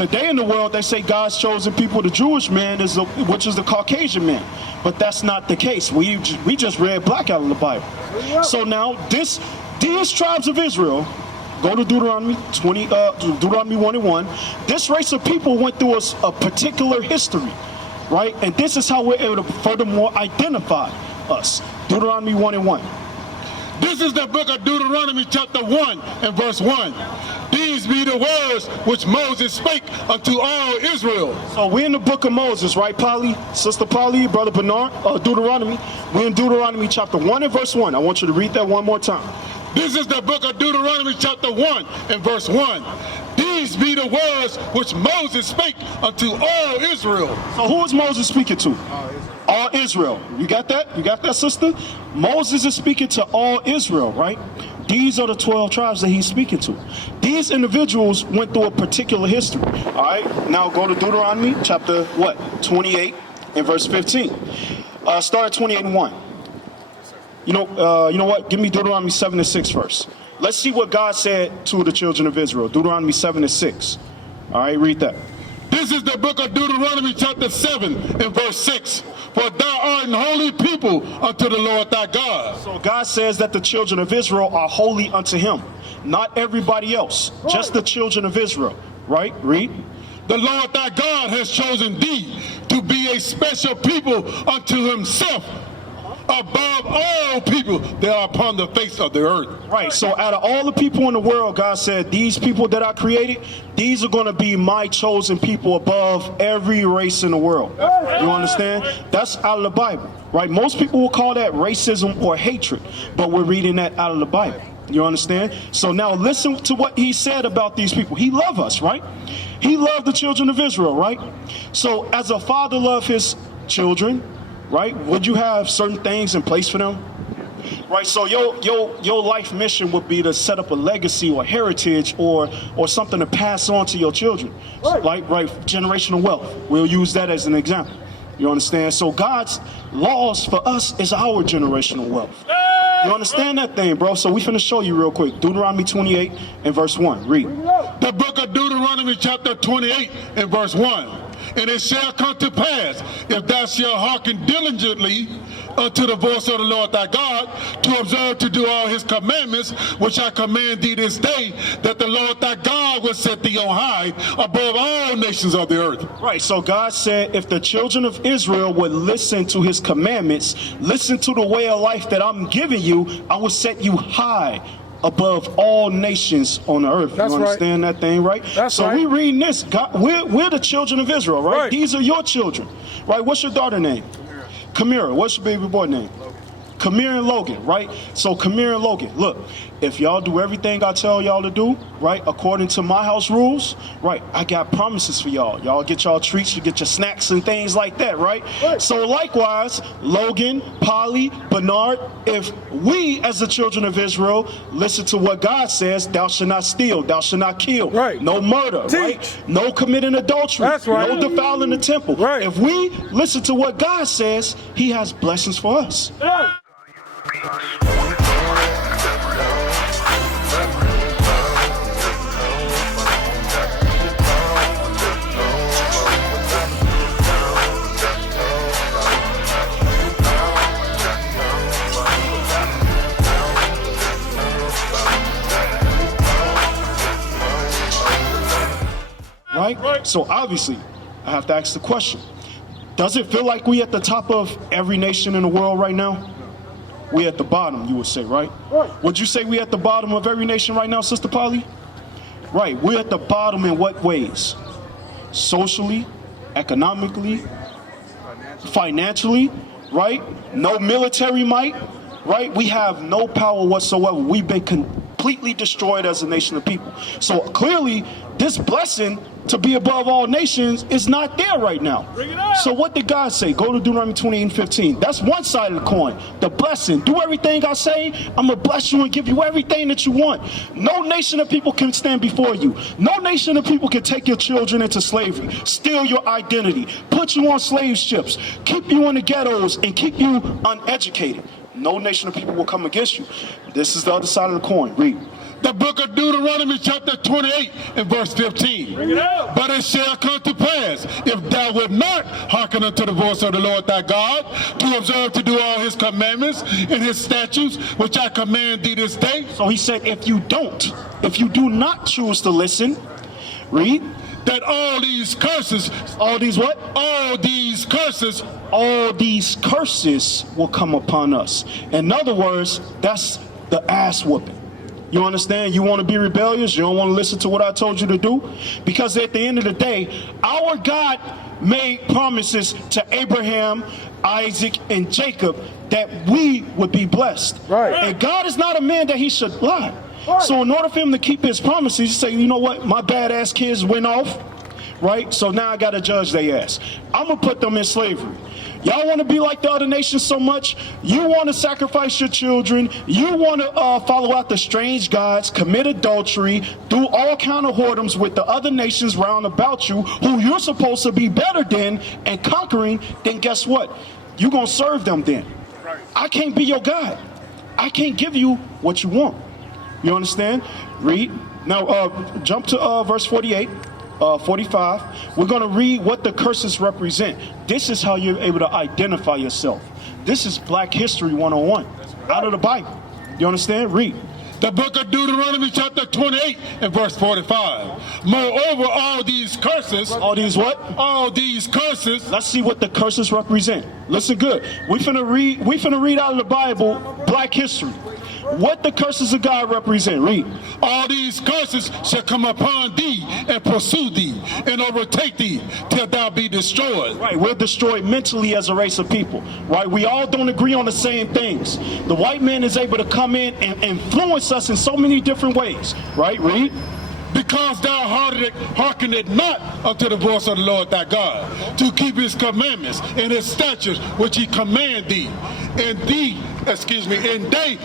Today in the world, they say God's chosen people, the Jewish man, which is the Caucasian man. But that's not the case. We just read black out of the Bible. So now these tribes of Israel, go to Deuteronomy 1:1. This race of people went through a particular history, right? And this is how we're able to furthermore identify us. Deuteronomy 1:1. This is the book of Deuteronomy chapter 1 and verse 1. These be the words which Moses spake unto all Israel. So we're in the book of Moses, right, Polly? Sister Polly, Brother Bernard, Deuteronomy. We're in Deuteronomy chapter 1 and verse 1. I want you to read that one more time. This is the book of Deuteronomy chapter 1 and verse 1. These be the words which Moses spake unto all Israel. So who is Moses speaking to? All Israel. You got that? You got that, sister? Moses is speaking to all Israel, right? These are the 12 tribes that he's speaking to. These individuals went through a particular history. All right, now go to Deuteronomy chapter 28 and verse 15. Start at 28 and 1. You know what? Give me Deuteronomy 7 and 6 first. Let's see what God said to the children of Israel. Deuteronomy 7 and 6. All right, read that. This is the book of Deuteronomy chapter 7 and verse 6. For thou art an holy people unto the Lord thy God. So God says that the children of Israel are holy unto him. Not everybody else, just the children of Israel. Right? Read. The Lord thy God has chosen thee to be a special people unto himself, above all people that are upon the face of the earth. Right, so out of all the people in the world, God said, these people that I created, these are going to be my chosen people above every race in the world. You understand? That's out of the Bible, right? Most people will call that racism or hatred, but we're reading that out of the Bible. You understand? So now listen to what he said about these people. He loved us, right? He loved the children of Israel, right? So as a father loved his children, right? Would you have certain things in place for them? Right, so your life mission would be to set up a legacy or heritage or something to pass on to your children. Right, generational wealth. We'll use that as an example. You understand? So God's laws for us is our generational wealth. You understand that thing, bro? So we finna show you real quick. Deuteronomy 28 and verse 1. Read. The book of Deuteronomy chapter 28 and verse 1. And it shall come to pass, if thou shalt hearken diligently unto the voice of the Lord thy God, to observe to do all his commandments, which I command thee this day, that the Lord thy God will set thee on high above all nations of the earth. Right, so God said if the children of Israel would listen to his commandments, listen to the way of life that I'm giving you, I will set you high above all nations on the earth. That's you understand right. that thing, right? That's so right. we reading this. God, we're the children of Israel, right? These are your children, right? What's your daughter name? Kamira. What's your baby boy name? Kamir and Logan, right? So Kamir and Logan, look, if y'all do everything I tell y'all to do, right, according to my house rules, right, I got promises for y'all. Y'all get y'all treats, you get your snacks and things like that, right? So likewise, Logan, Polly, Bernard, if we as the children of Israel listen to what God says, thou shalt not steal, thou shalt not kill, no murder, right? No committing adultery, no defiling the temple. If we listen to what God says, he has blessings for us. Right? So obviously, I have to ask the question. Does it feel like we at the top of every nation in the world right now? We at the bottom, you would say, right? Would you say we at the bottom of every nation right now, Sister Polly? Right, we're at the bottom in what ways? Socially, economically, financially, right? No military might, right? We have no power whatsoever. We've been completely destroyed as a nation of people. So clearly, this blessing to be above all nations is not there right now. So what did God say? Go to Deuteronomy 28 and 15. That's one side of the coin. The blessing. Do everything I say. I'm going to bless you and give you everything that you want. No nation of people can stand before you. No nation of people can take your children into slavery, steal your identity, put you on slave ships, keep you in the ghettos, and keep you uneducated. No nation of people will come against you. This is the other side of the coin. Read. The book of Deuteronomy chapter 28 and verse 15. But it shall come to pass, if thou wilt not hearken unto the voice of the Lord thy God, to observe to do all his commandments and his statutes, which I command thee this day. So he said, if you do not choose to listen, read, that all these curses, all these what? all these curses will come upon us. In other words, that's the ass whooping. You understand? You want to be rebellious? You don't want to listen to what I told you to do? Because at the end of the day, our God made promises to Abraham, Isaac, and Jacob that we would be blessed. Right. And God is not a man that he should lie. Right. So in order for him to keep his promises, he say, you know what? My badass kids went off, right? So now I got to judge their ass. I'm going to put them in slavery. Y'all want to be like the other nations so much? You want to sacrifice your children. You want to follow out the strange gods, commit adultery, do all kind of whoredoms with the other nations round about you, who you're supposed to be better than and conquering. Then guess what? You're going to serve them then. Right. I can't be your God. I can't give you what you want. You understand? Read. Now jump to verse 48. 45, we're going to read what the curses represent. This is how you're able to identify yourself. This is Black History 101 out of the Bible. You understand? Read. The book of Deuteronomy chapter 28 and verse 45. Moreover, all these curses. All these what? All these curses. Let's see what the curses represent. Listen good. We finna read out of the Bible Black History. What the curses of God represent. Read. All these curses shall come upon thee and pursue thee and overtake thee till thou be destroyed. Right, we're destroyed mentally as a race of people. Right, we all don't agree on the same things. The white man is able to come in and influence us in so many different ways. Right, read. Because thou hearkenest not unto the voice of the Lord thy God, to keep his commandments and his statutes which he command thee, and they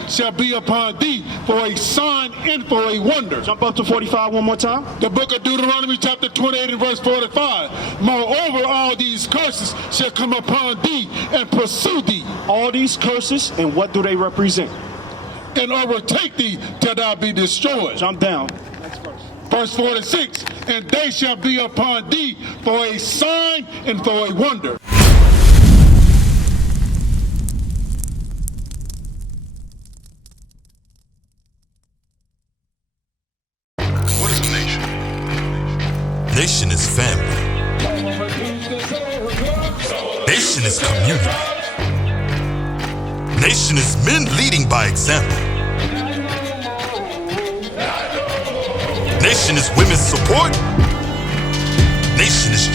shall be upon thee for a sign and for a wonder. Jump up to 45 one more time. The book of Deuteronomy chapter 28 and verse 45. Moreover, all these curses shall come upon thee and pursue thee. All these curses, and what do they represent? And overtake thee till thou be destroyed. Jump down. Verse 46, and they shall be upon thee for a sign and for a wonder. What is a nation? Nation is family. Nation is community. Nation is men leading by example. Nation is women's support. Nation is